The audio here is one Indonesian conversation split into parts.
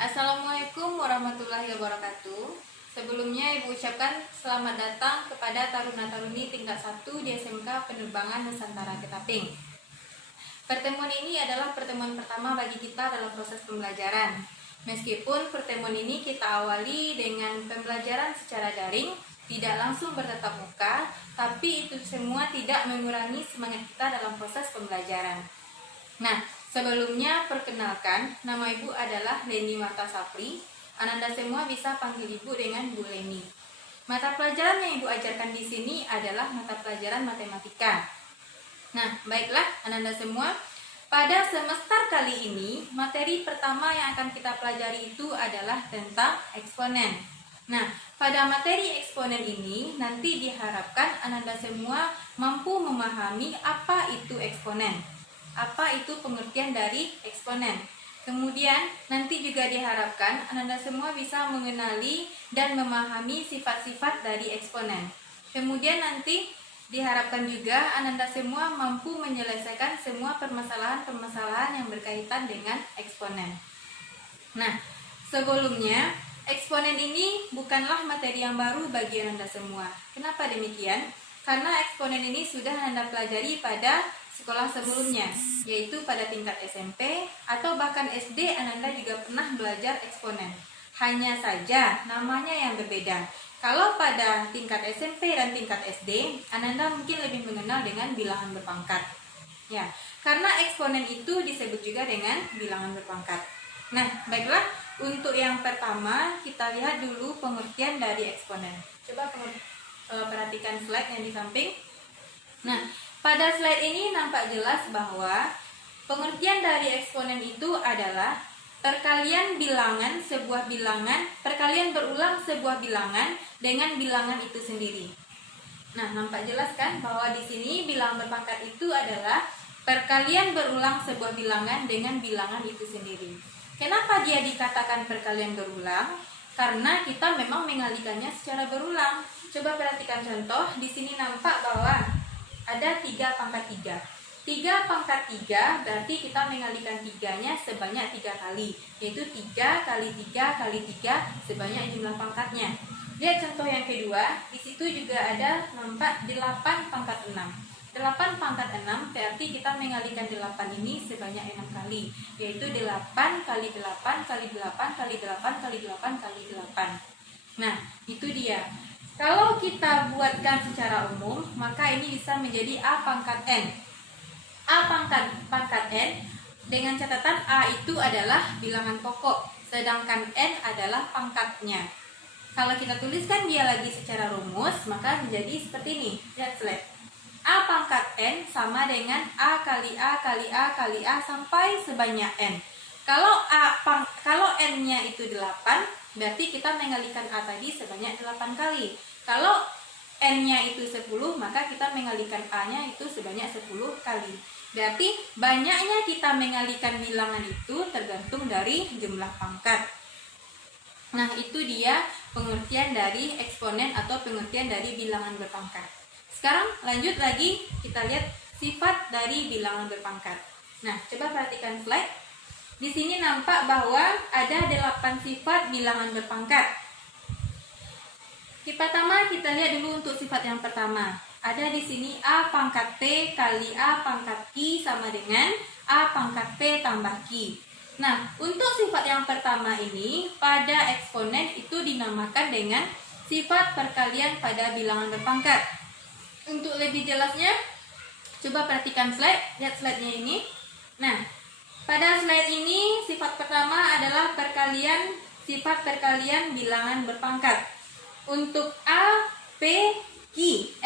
Assalamualaikum warahmatullahi wabarakatuh. Sebelumnya Ibu ucapkan selamat datang kepada taruna-taruni tingkat 1 di SMK Penerbangan Nusantara Ketaping. Pertemuan ini adalah pertemuan pertama bagi kita dalam proses pembelajaran. Meskipun pertemuan ini kita awali dengan pembelajaran secara daring, tidak langsung bertatap muka, tapi itu semua tidak mengurangi semangat kita dalam proses pembelajaran. Nah, sebelumnya perkenalkan, nama Ibu adalah Leni Marta Sapri. Ananda semua bisa panggil Ibu dengan Bu Leni. Mata pelajaran yang Ibu ajarkan di sini adalah mata pelajaran matematika. Nah, baiklah Ananda semua, pada semester kali ini, materi pertama yang akan kita pelajari itu adalah tentang eksponen. Nah, pada materi eksponen ini, nanti diharapkan Ananda semua mampu memahami apa itu eksponen. Apa itu pengertian dari eksponen. Kemudian nanti juga diharapkan Ananda semua bisa mengenali dan memahami sifat-sifat dari eksponen. Kemudian nanti diharapkan juga Ananda semua mampu menyelesaikan semua permasalahan-permasalahan yang berkaitan dengan eksponen. Nah, sebelumnya eksponen ini bukanlah materi yang baru bagi Ananda semua. Kenapa demikian? Karena eksponen ini sudah Ananda pelajari pada sekolah sebelumnya, yaitu pada tingkat SMP atau bahkan SD Ananda juga pernah belajar eksponen. Hanya saja namanya yang berbeda. Kalau pada tingkat SMP dan tingkat SD, Ananda mungkin lebih mengenal dengan bilangan berpangkat. Ya, karena eksponen itu disebut juga dengan bilangan berpangkat. Nah, baiklah, untuk yang pertama kita lihat dulu pengertian dari eksponen. Coba perhatikan slide yang di samping. Nah, pada slide ini nampak jelas bahwa pengertian dari eksponen itu adalah perkalian berulang sebuah bilangan dengan bilangan itu sendiri. Nah, nampak jelas kan bahwa di sini bilangan berpangkat itu adalah perkalian berulang sebuah bilangan dengan bilangan itu sendiri. Kenapa dia dikatakan perkalian berulang? Karena kita memang mengalikannya secara berulang. Coba perhatikan contoh, di sini nampak bahwa ada 3 pangkat 3. 3 pangkat 3 berarti kita mengalikan 3-nya sebanyak 3 kali, yaitu 3 kali 3 kali 3 sebanyak jumlah pangkatnya. Lihat contoh yang kedua, di situ juga ada nampak 8 pangkat 6. 8 pangkat 6 berarti kita mengalikan 8 ini sebanyak 6 kali, yaitu 8 kali 8 kali 8 kali 8 kali 8 kali 8. Nah, itu dia. Kalau kita buatkan secara umum, maka ini bisa menjadi A pangkat N. A pangkat N dengan catatan A itu adalah bilangan pokok, sedangkan N adalah pangkatnya. Kalau kita tuliskan dia lagi secara rumus, maka menjadi seperti ini. Lihat slide. A pangkat N sama dengan A kali A kali A kali A sampai sebanyak N. Kalau N-nya itu 8, berarti kita mengalikan A tadi sebanyak 8 kali. Kalau N-nya itu 10, maka kita mengalikan A-nya itu sebanyak 10 kali. Berarti banyaknya kita mengalikan bilangan itu tergantung dari jumlah pangkat. Nah, itu dia pengertian dari eksponen atau pengertian dari bilangan berpangkat. Sekarang lanjut lagi, kita lihat sifat dari bilangan berpangkat. Nah, coba perhatikan slide. Di sini nampak bahwa ada 8 sifat bilangan berpangkat. Pertama kita lihat dulu untuk sifat yang pertama. Ada di sini A pangkat P kali A pangkat Q sama dengan A pangkat P tambah Q. Nah, untuk sifat yang pertama ini pada eksponen itu dinamakan dengan sifat perkalian pada bilangan berpangkat. Untuk lebih jelasnya, coba perhatikan slide, lihat slide-nya ini. Nah, pada slide ini sifat pertama adalah sifat perkalian bilangan berpangkat. Untuk A, P, Q,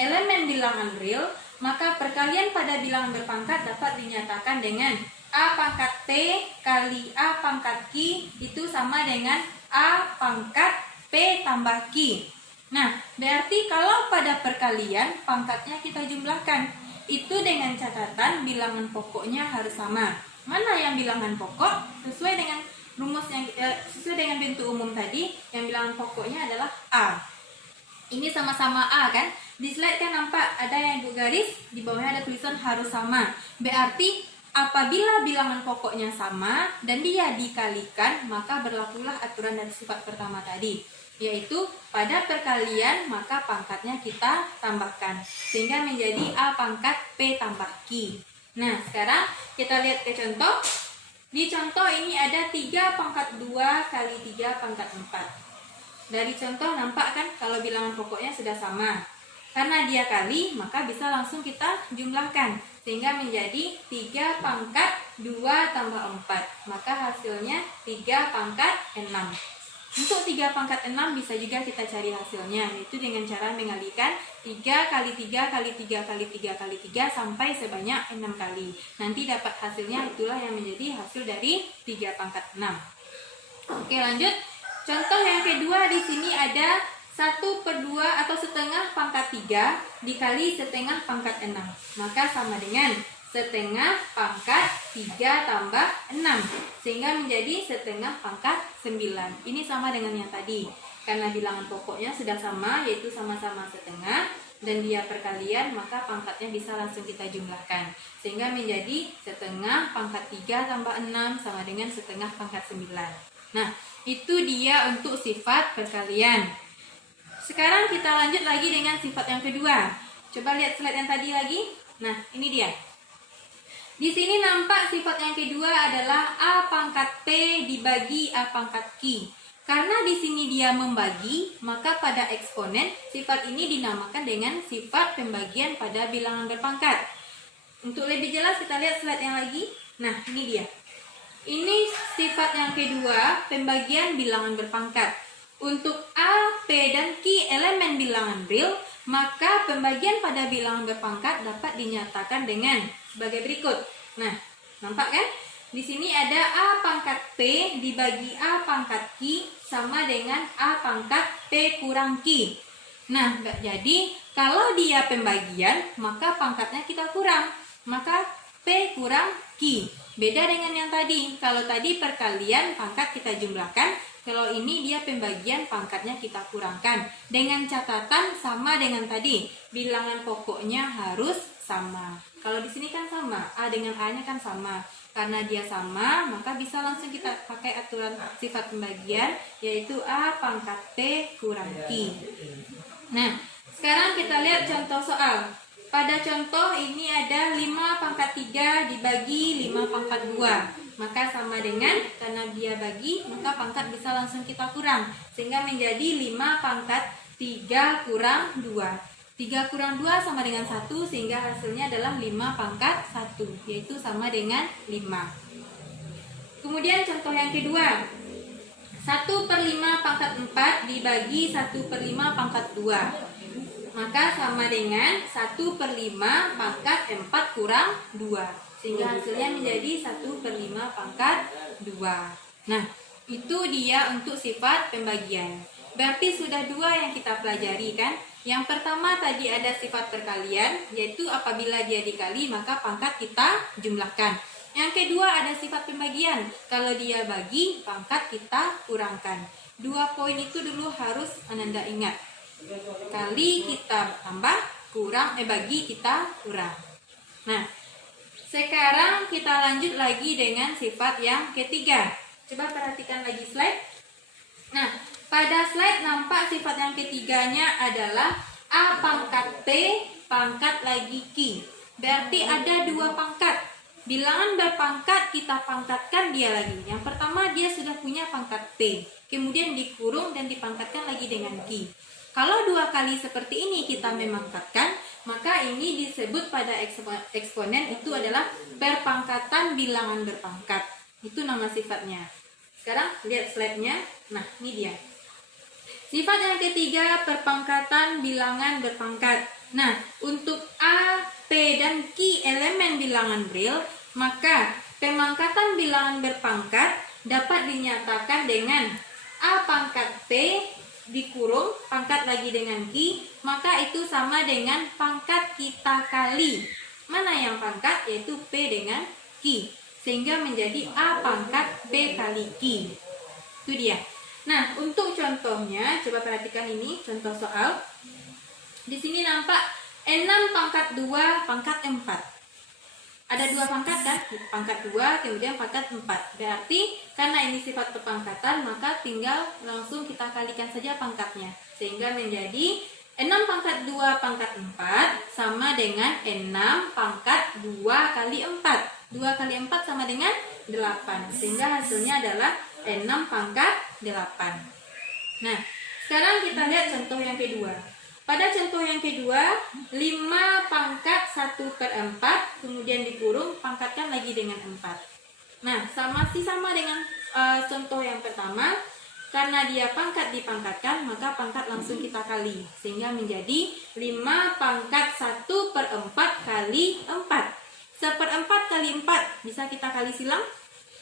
elemen bilangan real, maka perkalian pada bilangan berpangkat dapat dinyatakan dengan A pangkat P kali A pangkat Q itu sama dengan A pangkat P tambah Q. Nah, berarti kalau pada perkalian pangkatnya kita jumlahkan, itu dengan catatan bilangan pokoknya harus sama. Mana yang bilangan pokok? Sesuai dengan rumus yang sesuai dengan bentuk umum tadi, yang bilangan pokoknya adalah A. Ini sama-sama A kan? Di slide kan nampak ada yang ibu garis, di bawahnya ada tulisan harus sama. Berarti apabila bilangan pokoknya sama dan dia dikalikan, maka berlakulah aturan dari sifat pertama tadi, yaitu pada perkalian maka pangkatnya kita tambahkan sehingga menjadi A pangkat P tambah Q. Nah, sekarang kita lihat ke contoh. Di contoh ini ada 3 pangkat 2 kali 3 pangkat 4. Dari contoh nampak kan kalau bilangan pokoknya sudah sama. Karena dia kali, maka bisa langsung kita jumlahkan. Sehingga menjadi 3 pangkat 2 tambah 4. Maka hasilnya 3 pangkat 6. Untuk 3 pangkat 6 bisa juga kita cari hasilnya, yaitu dengan cara mengalikan 3 kali 3 kali 3 kali 3 kali 3 sampai sebanyak 6 kali. Nanti dapat hasilnya, itulah yang menjadi hasil dari 3 pangkat 6. Oke, lanjut. Contoh yang kedua, di sini ada 1/2 atau setengah pangkat 3 dikali setengah pangkat 6. Maka sama dengan setengah pangkat 3 tambah 6, sehingga menjadi setengah pangkat 9. Ini sama dengan yang tadi. Karena bilangan pokoknya sudah sama, yaitu sama-sama setengah, dan dia perkalian, maka pangkatnya bisa langsung kita jumlahkan. Sehingga menjadi setengah pangkat 3 tambah 6 sama dengan setengah pangkat 9. Nah, itu dia untuk sifat perkalian. Sekarang kita lanjut lagi dengan sifat yang kedua. Coba lihat slide yang tadi lagi. Nah, ini dia. Di sini nampak sifat yang kedua adalah A pangkat P dibagi A pangkat Q. Karena di sini dia membagi, maka pada eksponen sifat ini dinamakan dengan sifat pembagian pada bilangan berpangkat. Untuk lebih jelas kita lihat slide yang lagi. Nah, ini dia. Ini sifat yang kedua, pembagian bilangan berpangkat. Untuk A, P, dan Q elemen bilangan real, maka pembagian pada bilangan berpangkat dapat dinyatakan dengan sebagai berikut. Nah, nampak kan? Di sini ada A pangkat P dibagi A pangkat Q sama dengan A pangkat P kurang Q. Nah, jadi kalau dia pembagian, maka pangkatnya kita kurang. Maka P kurang Q. Beda dengan yang tadi. Kalau tadi perkalian, pangkat kita jumlahkan. Kalau ini dia pembagian, pangkatnya kita kurangkan. Dengan catatan sama dengan tadi, bilangan pokoknya harus sama. Kalau di sini kan sama, A dengan A-nya kan sama. Karena dia sama, maka bisa langsung kita pakai aturan sifat pembagian, yaitu A pangkat P kurang Q. Nah, sekarang kita lihat contoh soal. Pada contoh ini ada 5 pangkat 3 dibagi 5 pangkat 2. Maka sama dengan, karena dia bagi, maka pangkat bisa langsung kita kurang. Sehingga menjadi 5 pangkat 3 kurang 2. 3 kurang 2 sama dengan 1, sehingga hasilnya adalah 5 pangkat 1, yaitu sama dengan 5. Kemudian contoh yang kedua. 1/5 pangkat 4 dibagi 1/5 pangkat 2. Maka sama dengan 1/5 pangkat 4 kurang 2. Sehingga hasilnya menjadi 1/5 pangkat 2. Nah, itu dia untuk sifat pembagian. Berarti sudah 2 yang kita pelajari kan? Yang pertama tadi ada sifat perkalian, yaitu apabila dia dikali maka pangkat kita jumlahkan. Yang kedua ada sifat pembagian. Kalau dia bagi, pangkat kita kurangkan. 2 poin itu dulu harus Ananda ingat. Kali kita tambah, bagi kita kurang. Nah, sekarang kita lanjut lagi dengan sifat yang ketiga. Coba perhatikan lagi slide. Nah, pada slide nampak sifat yang ketiganya adalah A pangkat P pangkat lagi Q. Berarti ada 2 pangkat. Bilangan berpangkat kita pangkatkan dia lagi. Yang pertama dia sudah punya pangkat P. Kemudian dikurung dan dipangkatkan lagi dengan Q. Kalau 2 kali seperti ini kita memangkatkan, maka ini disebut pada eksponen itu adalah perpangkatan bilangan berpangkat. Itu nama sifatnya. Sekarang lihat slide-nya. Nah, ini dia. Sifat yang ketiga, perpangkatan bilangan berpangkat. Nah, untuk A, P, dan Q elemen bilangan real, maka pemangkatan bilangan berpangkat dapat dinyatakan dengan A pangkat P dikurung, pangkat lagi dengan Q, maka itu sama dengan pangkat kita kali. Mana yang pangkat? Yaitu P dengan Q. Sehingga menjadi A pangkat P kali Q. Itu dia. Nah, untuk contohnya, coba perhatikan ini, contoh soal. Di sini nampak 6 pangkat 2 pangkat 4. ada 2 pangkat kan? Pangkat 2, kemudian pangkat 4. Berarti karena ini sifat perpangkatan, maka tinggal langsung kita kalikan saja pangkatnya. Sehingga menjadi 6 pangkat 2 pangkat 4 sama dengan 6 pangkat 2 kali 4. 2 kali 4 sama dengan 8. Sehingga hasilnya adalah 6 pangkat 8. Nah, sekarang kita lihat contoh yang kedua. Pada contoh yang kedua, 5 pangkat 1/4, kemudian dikurung, pangkatkan lagi dengan 4. Nah, sama dengan contoh yang pertama. Karena dia pangkat dipangkatkan, maka pangkat langsung kita kali. Sehingga menjadi 5 pangkat 1/4 kali 4. 1/4 kali 4 bisa kita kali silang,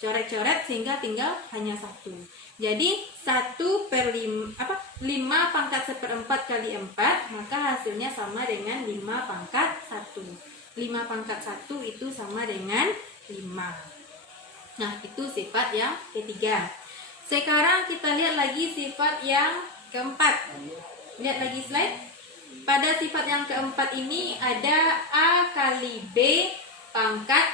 coret-coret sehingga tinggal hanya 1. Jadi 5 pangkat 1/4 kali 4, maka hasilnya sama dengan 5 pangkat 1. 5 pangkat 1 itu sama dengan 5. Nah, itu sifat yang ketiga. Sekarang kita lihat lagi sifat yang keempat. Lihat lagi slide. Pada sifat yang keempat ini ada A kali B pangkat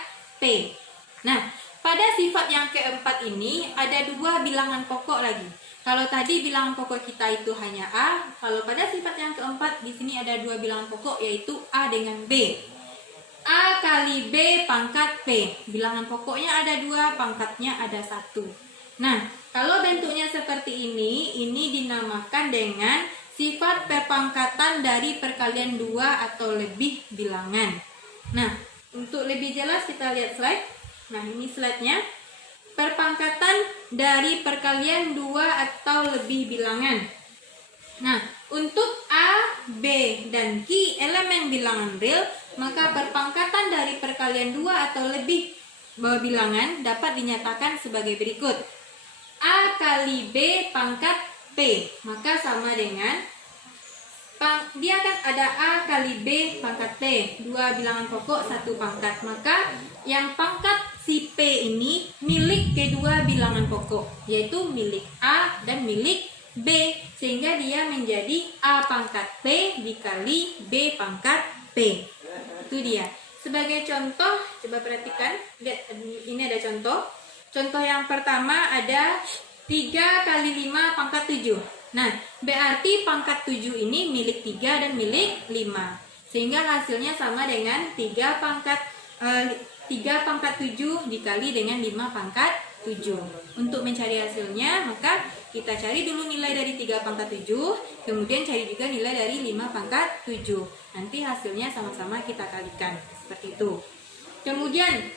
P. Nah, pada sifat yang keempat ini ada 2 bilangan pokok lagi. Kalau tadi bilangan pokok kita itu hanya A, kalau pada sifat yang keempat di sini ada 2 bilangan pokok, yaitu A dengan B. A kali B pangkat P. Bilangan pokoknya ada 2, pangkatnya ada 1. Nah, kalau bentuknya seperti ini dinamakan dengan sifat perpangkatan dari perkalian 2 atau lebih bilangan. Nah, untuk lebih jelas kita lihat slide. Nah, ini slide-nya. Perpangkatan dari perkalian 2 atau lebih bilangan. Nah, untuk A, B, dan Q elemen bilangan real, maka perpangkatan dari perkalian 2 atau lebih bilangan dapat dinyatakan sebagai berikut. A kali B pangkat P, maka sama dengan dia kan ada A kali B pangkat P, 2 bilangan pokok 1 pangkat, maka yang pangkat si P ini milik kedua bilangan pokok, yaitu milik A dan milik B, sehingga dia menjadi A pangkat P dikali B pangkat P. Itu dia. Sebagai contoh, coba perhatikan, lihat ini ada contoh. Contoh yang pertama ada 3 kali 5 pangkat 7. Nah, berarti pangkat 7 ini milik 3 dan milik 5. Sehingga hasilnya sama dengan 3 pangkat 7 dikali dengan 5 pangkat 7. Untuk mencari hasilnya, maka kita cari dulu nilai dari 3 pangkat 7, kemudian cari juga nilai dari 5 pangkat 7. Nanti hasilnya sama-sama kita kalikan. Seperti itu. Kemudian,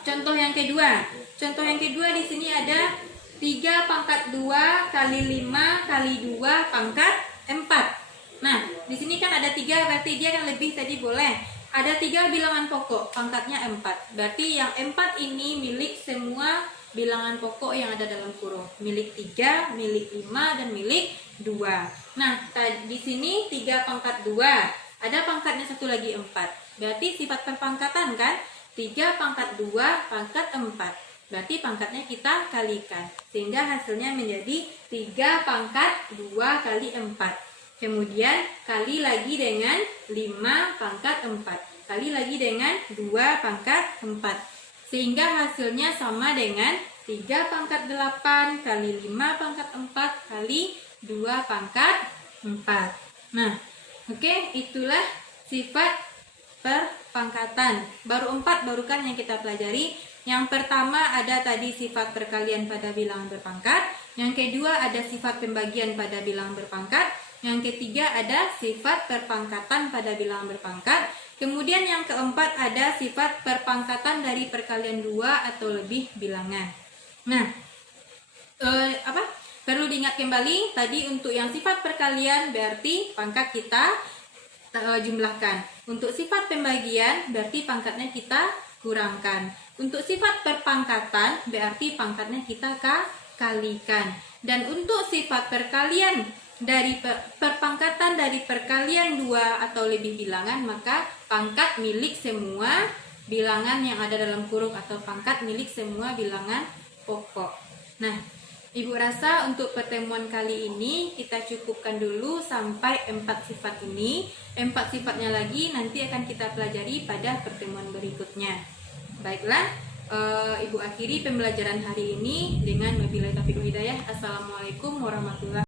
contoh yang kedua. Contoh yang kedua di sini ada 3 pangkat 2 kali 5 kali 2 pangkat 4. Nah, di sini kan ada 3, berarti dia kan lebih tadi boleh. Ada 3 bilangan pokok, pangkatnya 4. Berarti yang 4 ini milik semua bilangan pokok yang ada dalam kurung. Milik 3, milik 5, dan milik 2. Nah, di sini 3 pangkat 2. Ada pangkatnya satu lagi 4. Berarti sifat perpangkatan kan? 3 pangkat 2 pangkat 4. Berarti pangkatnya kita kalikan. Sehingga hasilnya menjadi 3 pangkat 2 kali 4. Kemudian kali lagi dengan 5 pangkat 4. Kali lagi dengan 2 pangkat 4. Sehingga hasilnya sama dengan 3 pangkat 8 kali 5 pangkat 4 kali 2 pangkat 4. Nah, oke, itulah sifat perpangkatan. Baru 4 barukan yang kita pelajari. Yang pertama ada tadi sifat perkalian pada bilangan berpangkat. Yang kedua ada sifat pembagian pada bilangan berpangkat. Yang ketiga ada sifat perpangkatan pada bilangan berpangkat. Kemudian yang keempat ada sifat perpangkatan dari perkalian 2 atau lebih bilangan. Nah, perlu diingat kembali tadi untuk yang sifat perkalian berarti pangkat kita jumlahkan. Untuk sifat pembagian berarti pangkatnya kita kurangkan. Untuk sifat perpangkatan berarti pangkatnya kita kalikan. Dan untuk sifat perkalian dari perpangkatan dari perkalian 2 atau lebih bilangan, maka pangkat milik semua bilangan yang ada dalam kurung atau pangkat milik semua bilangan pokok. Nah, Ibu rasa untuk pertemuan kali ini kita cukupkan dulu sampai 4 sifat ini. 4 sifatnya lagi nanti akan kita pelajari pada pertemuan berikutnya. Baiklah, Ibu akhiri pembelajaran hari ini dengan wabillahi taufiq wal hidayah. Assalamualaikum warahmatullahi